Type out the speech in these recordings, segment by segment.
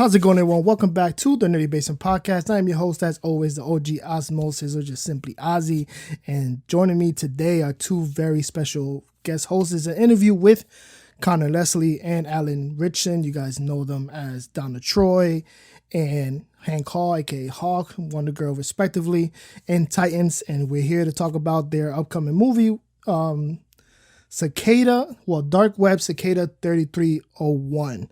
How's it going, everyone? Welcome back to the Nerdy Basement Podcast. I'm your host, as always, the OG Osmosis, or just simply Ozzy. And joining me today are two very special guest hosts. It's an interview with Conor Leslie and Alan Ritchson. You guys know them as Donna Troy and Hank Hall, aka Hawk, Wonder Girl, respectively, and Titans. And we're here to talk about their upcoming movie, Cicada, Dark Web Cicada 3301.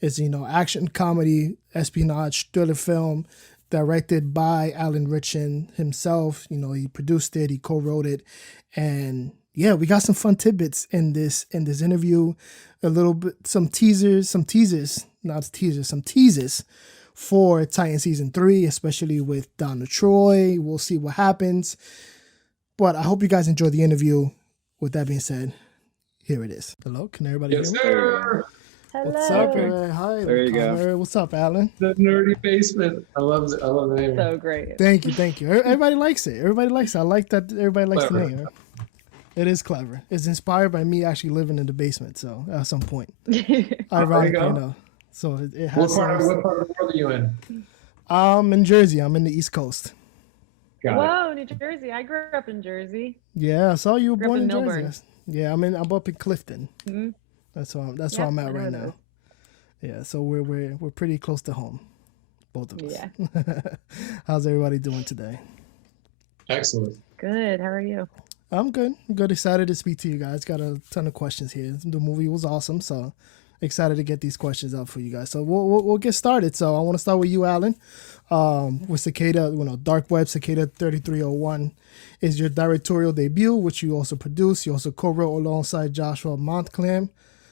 It's, action, comedy, espionage, thriller film directed by Alan Ritchson himself. He produced it, he co-wrote it. And yeah, we got some fun tidbits in this interview. A little bit, some teasers for Titan Season 3, especially with Donna Troy. We'll see what happens. But I hope you guys enjoy the interview. With that being said, here it is. Hello, can everybody hear me? Sir. Hello. What's up? Hi. There you go. What's up, Alan? The Nerdy Basement. I love the name. So great. Thank you. Everybody likes it. I like that everybody likes Clever. the name. It is clever. It's inspired by me actually living in the basement. So at some point, ironically, so it has. What part of the world are you in? I'm in Jersey. I'm in the East Coast. Whoa, New Jersey. I grew up in Jersey. Yeah, I saw you were born in Millburn. Jersey. Yeah, I'm up in Clifton. Mm-hmm. That's where I'm at right now. Yeah, so we're pretty close to home, both of us. Yeah. How's everybody doing today? Excellent. Good. How are you? I'm good. Excited to speak to you guys. Got a ton of questions here. The movie was awesome, so excited to get these questions out for you guys. So we'll get started. So I want to start with you, Alan. With Cicada, Dark Web Cicada 3301 is your directorial debut, which you also produced. You also co-wrote alongside Joshua Montcalm.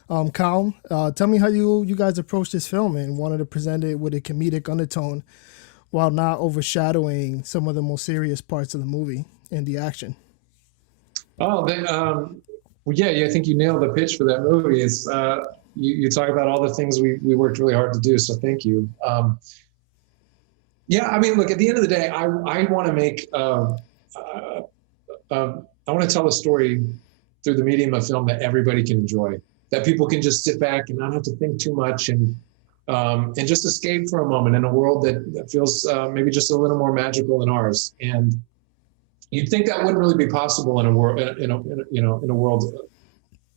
Tell me how you guys approached this film and wanted to present it with a comedic undertone while not overshadowing some of the more serious parts of the movie and the action. Oh, I think you nailed the pitch for that movie. It's you talk about all the things we worked really hard to do, so thank you. Look, at the end of the day, I want to make I want to tell a story through the medium of film that everybody can enjoy, that people can just sit back and not have to think too much and just escape for a moment in a world that feels maybe just a little more magical than ours. And you'd think that wouldn't really be possible in a world in a world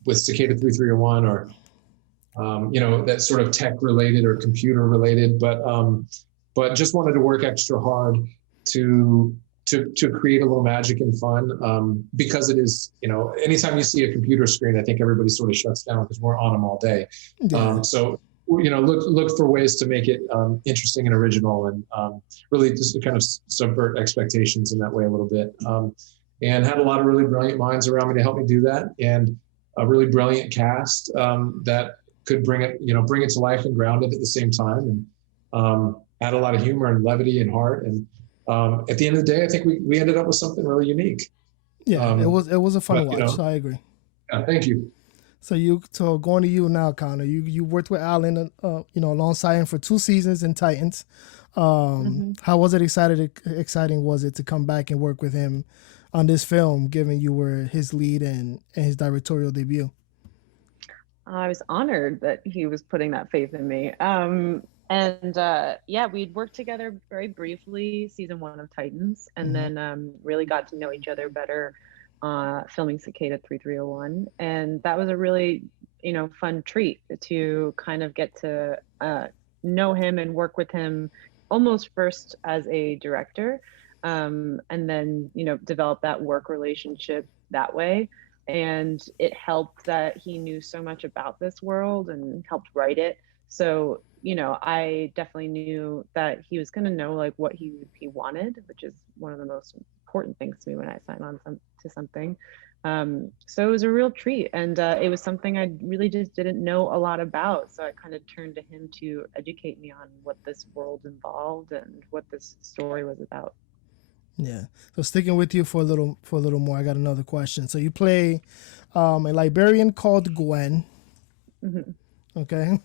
with Cicada 3301 or that sort of tech related or computer related, but just wanted to work extra hard to create a little magic and fun, because it is, anytime you see a computer screen, I think everybody sort of shuts down because we're on them all day. Yeah. So look for ways to make it interesting and original, and really just kind of subvert expectations in that way a little bit. And had a lot of really brilliant minds around me to help me do that, and a really brilliant cast that could bring it to life and ground it at the same time, and add a lot of humor and levity and heart. And at the end of the day, I think we ended up with something really unique. Yeah, it was a fun watch. So I agree. Yeah, thank you. So going to you now, Conor. You worked with Alan, alongside him for 2 seasons in Titans. How was it exciting was it to come back and work with him on this film, given you were his lead and his directorial debut? I was honored that he was putting that faith in me. We'd worked together very briefly, season 1 of Titans, and then really got to know each other better filming Cicada 3301. And that was a really, fun treat to kind of get to know him and work with him almost first as a director, and then, develop that work relationship that way. And it helped that he knew so much about this world and helped write it. So, I definitely knew that he was going to know like what he wanted, which is one of the most important things to me when I sign on to something. So it was a real treat, and it was something I really just didn't know a lot about. So I kind of turned to him to educate me on what this world involved and what this story was about. Yeah. So sticking with you for a little more, I got another question. So you play a librarian called Gwen. Mm-hmm. Okay,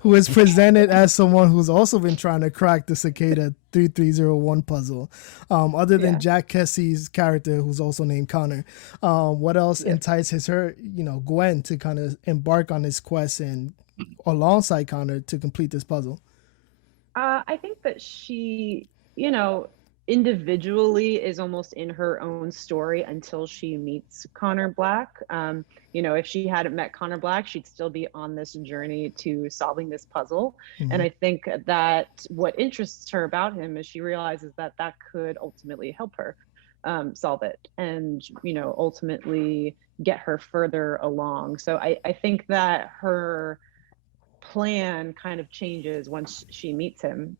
who is presented as someone who's also been trying to crack the Cicada 3301 puzzle. Other than Jack Kesey's character, who's also named Conor, what else entices her, Gwen, to kind of embark on this quest and alongside Conor to complete this puzzle? I think that she, you know, individually is almost in her own story until she meets Connor Black. You know, if she hadn't met Connor Black, she'd still be on this journey to solving this puzzle. And I think that what interests her about him is she realizes that that could ultimately help her solve it and, you know, ultimately get her further along. So I think that her plan kind of changes once she meets him,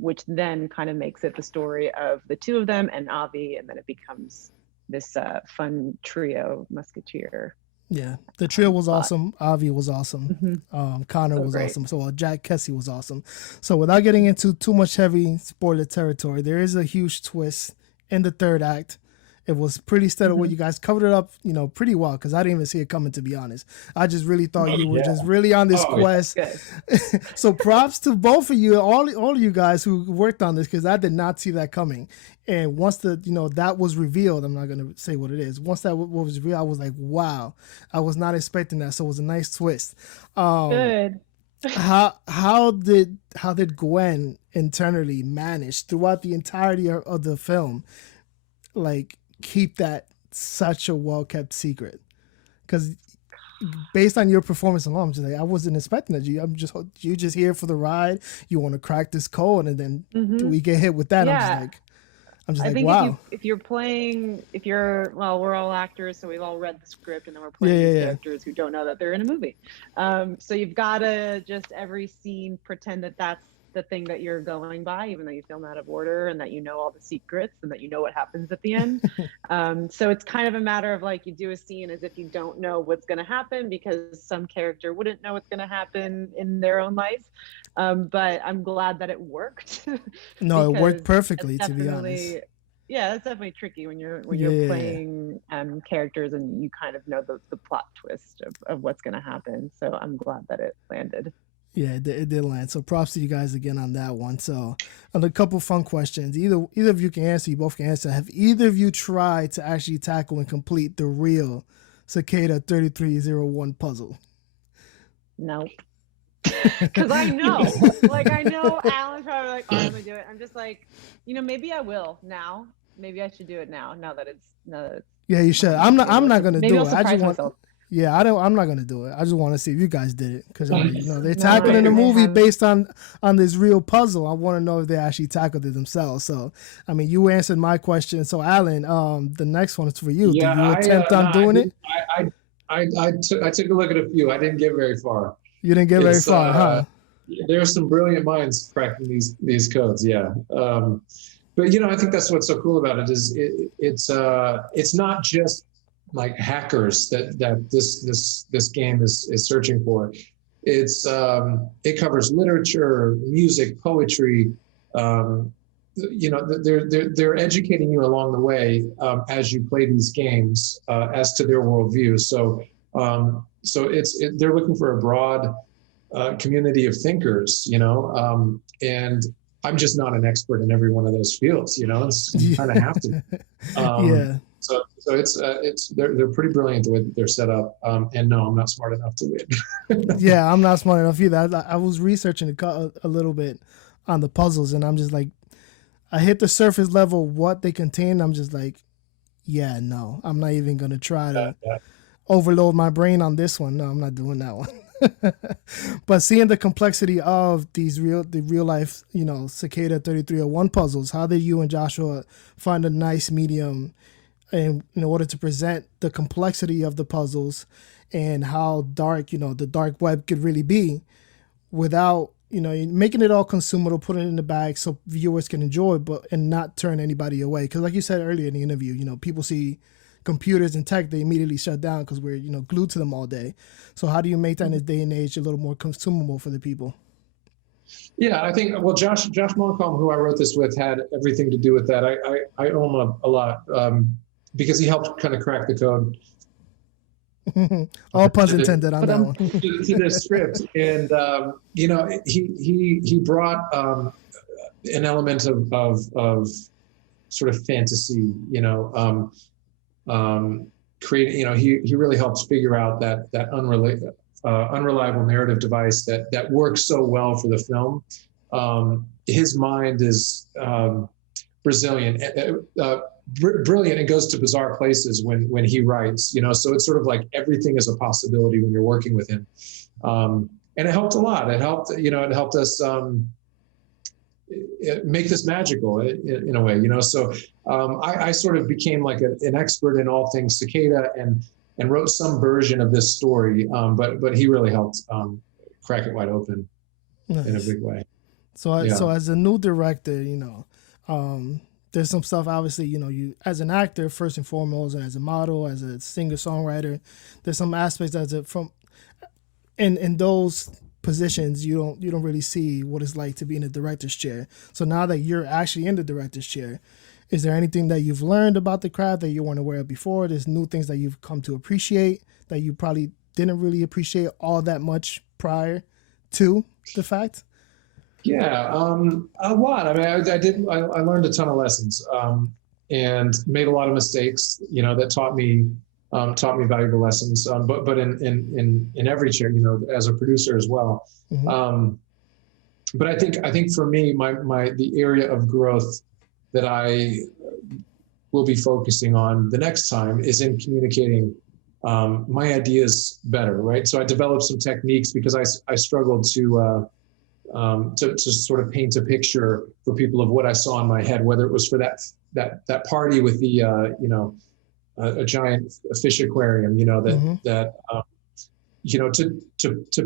which then kind of makes it the story of the two of them and Avi, and then it becomes this fun trio musketeer. Yeah, the trio was awesome. Avi was awesome. Connor So was great. awesome. So Jack Kessie was awesome. So without getting into too much heavy spoiler territory, there is a huge twist in the third act. It was pretty steady. What you guys covered it up, you know, pretty well, because I didn't even see it coming, to be honest. I just really thought you were just really on this quest. Good. So props to both of you, all of you guys who worked on this, because I did not see that coming. And once the, you know, that was revealed, I'm not going to say what it is. Once that was revealed, I was like, wow, I was not expecting that. So it was a nice twist. Good. How did Gwen internally manage throughout the entirety of the film, like, keep that such a well-kept secret? Because based on your performance alone, I'm just like, I wasn't expecting that. You just here for the ride. You want to crack this code, and then we get hit with that. Yeah. I'm just I like, think wow. if you're well, we're all actors, so we've all read the script, and then we're playing these characters who don't know that they're in a movie. So you've got to just every scene pretend that that's the thing that you're going by, even though you film out of order and that you know all the secrets and that you know what happens at the end. So it's kind of a matter of like, you do a scene as if you don't know what's going to happen, because some character wouldn't know what's going to happen in their own life. But I'm glad that it worked. No, it worked perfectly, to be honest. Yeah, that's definitely tricky when you're playing characters and you kind of know the plot twist of what's going to happen. So I'm glad that it landed. Yeah, it did land. So props to you guys again on that one. So a couple fun questions. Either of you can answer. You both can answer. Have either of you tried to actually tackle and complete the real Cicada 3301 puzzle? No. Because I know, I know Alan's probably like, oh, I'm gonna do it. I'm just like, you know, maybe I will now. Maybe I should do it now. Now that it's yeah, you should. I'm not gonna do it. I just want myself. Yeah, I'm not gonna do it. I just want to see if you guys did it, because you know, they're tackling the movie based on this real puzzle. I want to know if they actually tackled it themselves. So, I mean, you answered my question. So, Alan, the next one is for you. Yeah, did you attempt on doing it? I took a look at a few. I didn't get very far. You didn't get very far, huh? There are some brilliant minds cracking these codes. Yeah. But you know, I think that's what's so cool about it is it's not just like hackers that this game is searching for. It covers literature, music, poetry. You know, they're educating you along the way as you play these games as to their worldview. So they're looking for a broad community of thinkers, you know, and I'm just not an expert in every one of those fields, you know. You kind of have to. Yeah. So they're pretty brilliant the way that they're set up. And no, I'm not smart enough to win. Yeah, I'm not smart enough either. I was researching a little bit on the puzzles, and I'm just like, I hit the surface level what they contain. I'm just like, yeah, no, I'm not even gonna try to overload my brain on this one. No, I'm not doing that one. But seeing the complexity of the real life, you know, Cicada 3301 puzzles, how did you and Joshua find a nice medium in order to present the complexity of the puzzles and how dark, you know, the dark web could really be without, you know, making it all consumable, putting it in the bag so viewers can enjoy it, and not turn anybody away? Because like you said earlier in the interview, you know, people see computers and tech, they immediately shut down because we're, you know, glued to them all day. So how do you make that in this day and age a little more consumable for the people? Yeah, I think, well, Josh Moncomb, who I wrote this with, had everything to do with that. I owe him a lot because he helped kind of crack the code. All puns intended on that one. to the script. And, you know, he brought an element of sort of fantasy, you know, create, you know, he really helps figure out that unreliable narrative device that works so well for the film. his mind is Brazilian, brilliant, and goes to bizarre places when he writes. So it's sort of like everything is a possibility when you're working with him, and it helped a lot. It helped, it helped us make this magical in a way. So I sort of became like an expert in all things Cicada and wrote some version of this story, but he really helped crack it wide open. Nice. In a big way. So as a new director, there's some stuff, obviously, you as an actor, first and foremost, and as a model, as a singer-songwriter, there's some aspects in those positions you don't really see what it's like to be in the director's chair. So now that you're actually in the director's chair, is there anything that you've learned about the craft that you weren't aware of before? There's new things that you've come to appreciate that you probably didn't really appreciate all that much prior to the fact? Yeah, a lot. I mean, I learned a ton of lessons, and made a lot of mistakes, that taught me valuable lessons. But in every chair, as a producer as well. Mm-hmm. But I think for me, the area of growth that I will be focusing on the next time is in communicating my ideas better, right? So I developed some techniques because I struggled to sort of paint a picture for people of what I saw in my head, whether it was for that party with the a giant fish aquarium, to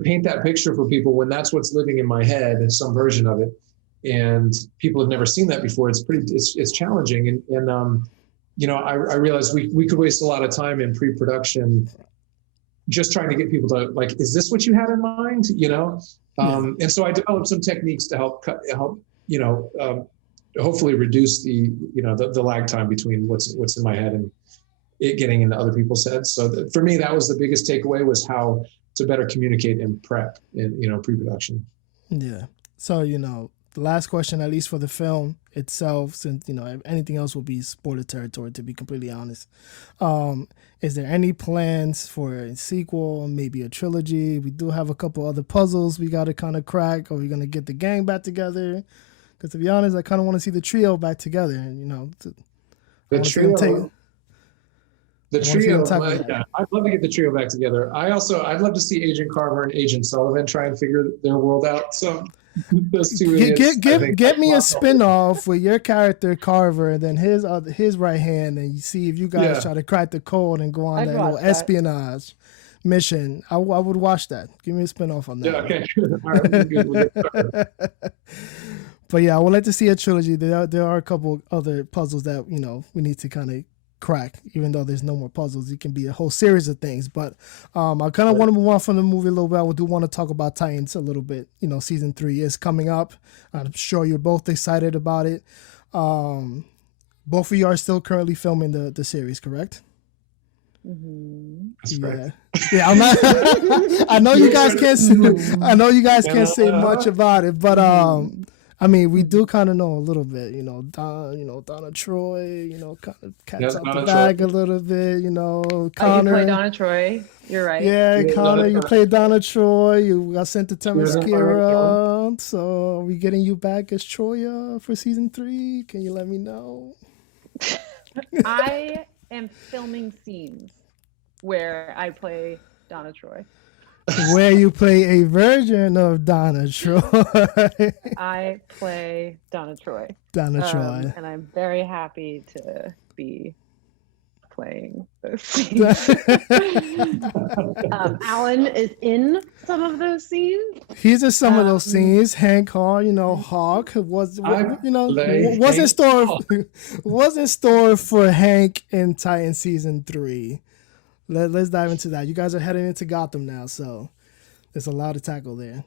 paint that picture for people when that's what's living in my head, some version of it, and people have never seen that before. It's challenging, and I realized we could waste a lot of time in pre-production just trying to get people to like, is this what you had in mind? And so I developed some techniques to help hopefully reduce the lag time between what's in my head and it getting into other people's heads. So for me, that was the biggest takeaway, was how to better communicate and prep in pre-production. Yeah. So the last question, at least for the film itself, since anything else will be spoiler territory, to be completely honest. Is there any plans for a sequel, maybe a trilogy? We do have a couple other puzzles we got to kind of crack. Are we going to get the gang back together? Because to be honest, I kind of want to see the trio back together. And the trio. The trio, I'd love to get the trio back together. I'd love to see Agent Carver and Agent Sullivan try and figure their world out. So those two idiots, get me a spinoff with your character Carver and then his right hand, and you see if you guys try to crack the code and go on that little espionage mission. I would watch that. Give me a spinoff on that. Yeah, okay. All right, But yeah, I would like to see a trilogy. There are a couple other puzzles that we need to kind of crack. Even though there's no more puzzles, it can be a whole series of things. But I kind of want to move on from the movie a little bit. I do want to talk about Titans a little bit. Season 3 is coming up. I'm sure you're both excited about it. Both of you are still currently filming the series, correct? Mm-hmm. That's right. Yeah. I'm not. I know you guys can't. I know you guys can't say much about it, but I mean, we do kind of know a little bit, Donna Troy, kind of cats out the bag a little bit, Conor. You play Donna Troy. You're right. Yeah, Conor, you played Donna Troy. You got sent to Themyscira. So are we getting you back as Troya for season 3? Can you let me know? I am filming scenes where I play Donna Troy. Where you play a version of Donna Troy. I play Donna Troy. Donna Troy. And I'm very happy to be playing those scenes. Alan is in some of those scenes. He's in some of those scenes. Hank Hall, Hawk was in store for Hank in Titan season 3. Let's dive into that. You guys are heading into Gotham now, so there's a lot to tackle there.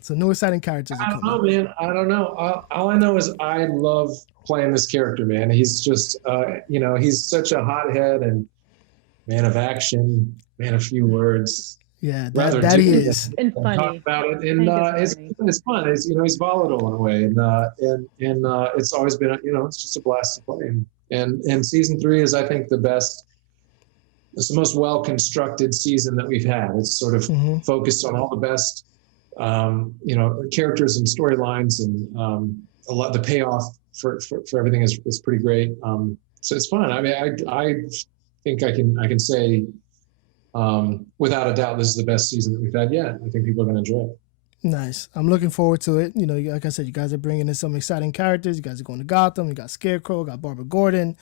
So new exciting characters. I don't know, man. I don't know. All I know is I love playing this character, man. He's just, he's such a hothead and man of action, man of few words. Yeah, that he is. And funny. Talk about it, and it's fun. It's he's volatile in a way, and it's always been it's just a blast to play. And season 3 is, I think, the best. It's the most well-constructed season that we've had. It's sort of focused on all the best characters and storylines, and a lot. The payoff for everything is pretty great. So it's fun. I mean, I think I can say without a doubt this is the best season that we've had yet. I think people are going to enjoy it. Nice. I'm looking forward to it. Like I said, you guys are bringing in some exciting characters. You guys are going to Gotham. You got Scarecrow, got Barbara Gordon.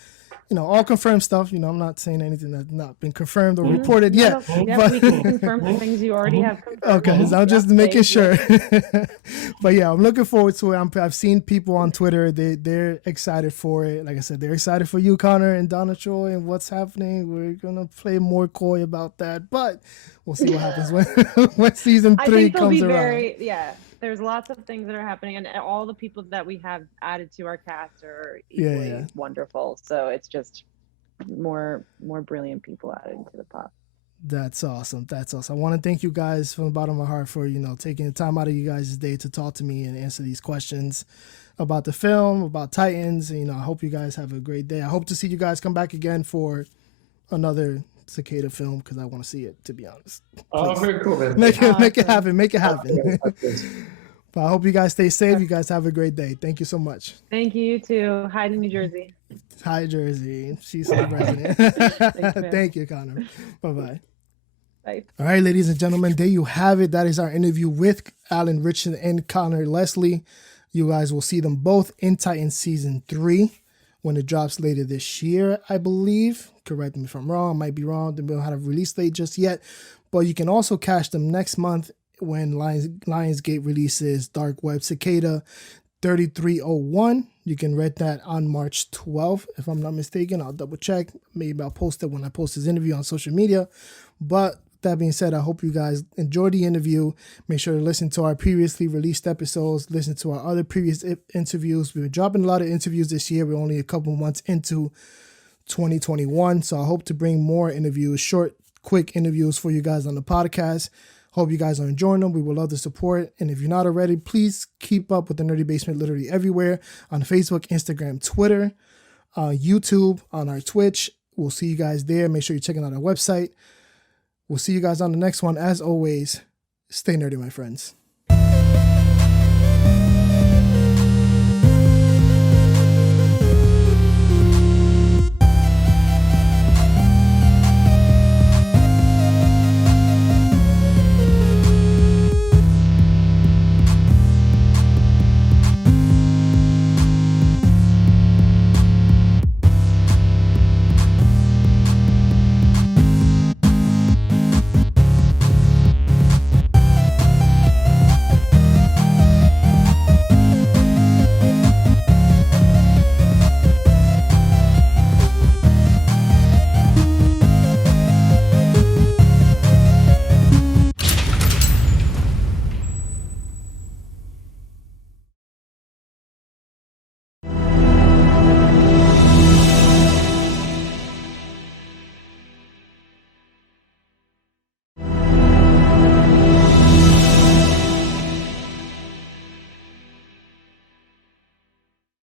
All confirmed stuff. I'm not saying anything that's not been confirmed or reported yet. Yeah, but we can confirm the things you already have confirmed. Okay, so I'm just making sure. But yeah, I'm looking forward to it. I've seen people on Twitter. They're excited for it. Like I said, they're excited for you, Conor, and Donna Troy, and what's happening. We're gonna play more coy about that, but we'll see what happens when season 3 comes around. There's lots of things that are happening, and all the people that we have added to our cast are equally wonderful. So it's just more brilliant people added to the pot. That's awesome. I want to thank you guys from the bottom of my heart for taking the time out of you guys' day to talk to me and answer these questions about the film, about Titans. I hope you guys have a great day. I hope to see you guys come back again for another Cicada film, because I want to see it, to be honest. Oh, very cool, man. Make it happen. But I hope you guys stay safe. You guys have a great day. Thank you so much. Thank you too. Hi to New Jersey. Hi, Jersey. She's the president. Thank you, Conor. Bye-bye. Bye. All right, ladies and gentlemen, there you have it. That is our interview with Alan Ritchson and Conor Leslie. You guys will see them both in Titans Season 3 when it drops later this year, I believe. Correct me if I'm wrong. I might be wrong. They don't have a release date just yet. But you can also catch them next month when Lionsgate releases Dark Web Cicada 3301. You can read that on March 12th, if I'm not mistaken. I'll double check. Maybe I'll post it when I post this interview on social media. But that being said, I hope you guys enjoyed the interview. Make sure to listen to our previously released episodes. Listen to our other previous interviews. We've been dropping a lot of interviews this year. We're only a couple months into 2021. So I hope to bring more interviews, short, quick interviews for you guys on the podcast. Hope you guys are enjoying them. We would love the support. And if you're not already, please keep up with the Nerdy Basement literally everywhere on Facebook, Instagram, Twitter, YouTube, on our Twitch. We'll see you guys there. Make sure you're checking out our website. We'll see you guys on the next one. As always, stay nerdy, my friends.